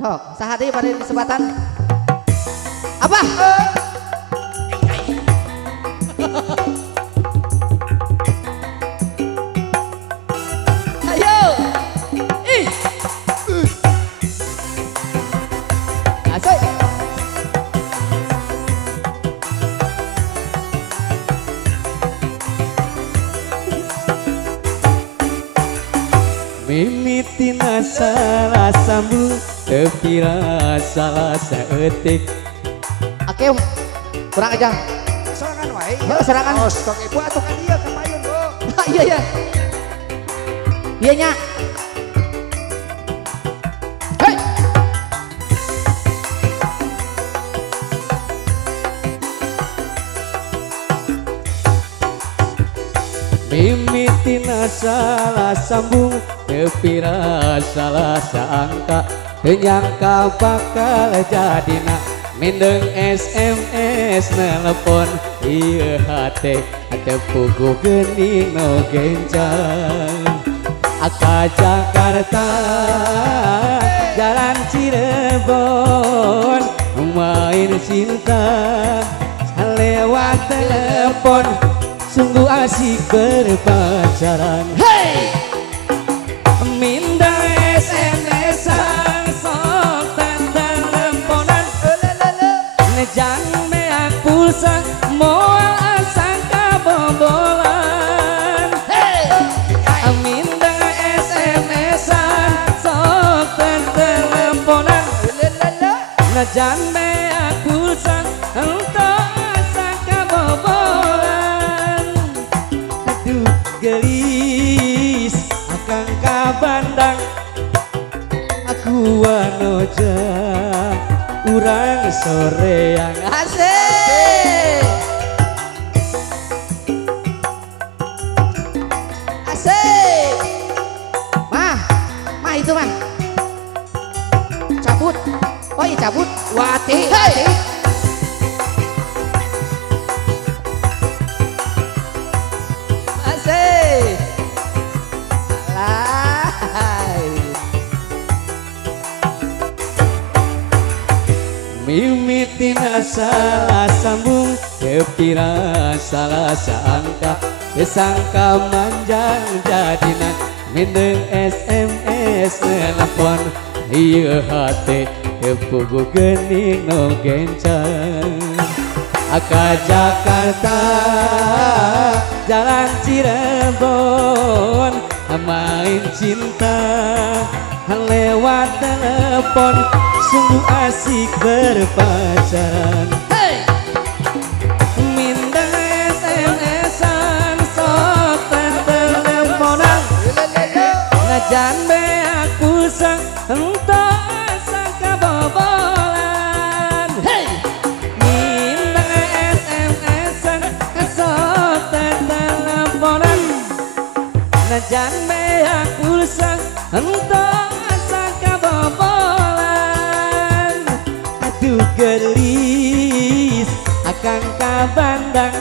Sok, sahadi pada kesempatan. Abah. Ayo. Ih. Asik. Mimitina salah sambung tepira salah saeutik. Oke, kurang aja. Serangan wae. Serangan. Oh, stok ibu atuh ka dieu ka payun, Bu. Iya ya. Iya nya. Hei. Mimitina salah sambung tepira salah saangka nyangka bakal jadina mindeng SMS nelpon ieu hate tepugu geuning no gencang aka Jakarta jalan Cirebon main cinta lewat telepon sungguh asik berpacaran. Hey. Minda SMS-an sok teleponan nejan meak pulsa moal asang kabobolan. Hey. Minda SMS-an sok teleponan nejan meak pulsa untuk asang kabobolan. Aduh gelis akang kabandang aku wanoja urang soreang. Asik. Asik. Mah itu mah. Cabut. Oh iya cabut. Wati. Hey. Asik. Alay. Mimitina salah sambung tepira salah saangka sangka manjang jadina mindeng SMS nelpon ieu hate tepugu geuning no gencang aka Jakarta jalan Cirebon main cinta lewat telepon sungguh asik berpacaran. Hey. Minda SMS-an sok teleponan najan beak pulsa untuk asang kabobolan. Hey. Minda SMS-an sok teleponan najan beak pulsa untuk asang kabobolan. Aduh gelis akang kabandang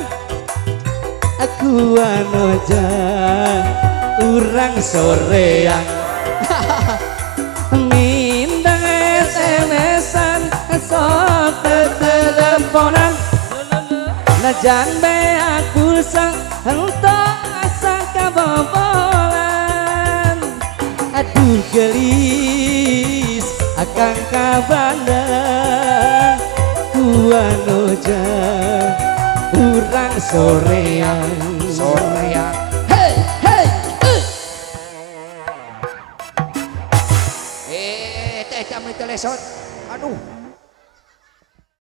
aku wanoja urang soreang. Mindang SMS-an sok teleponan najan beak pulsa untuk asang kabobolan. Aduh gelis akang kabandang kuanoja urang soreang. Soreang. Hey. Hey. Teh kami telesot. Aduh.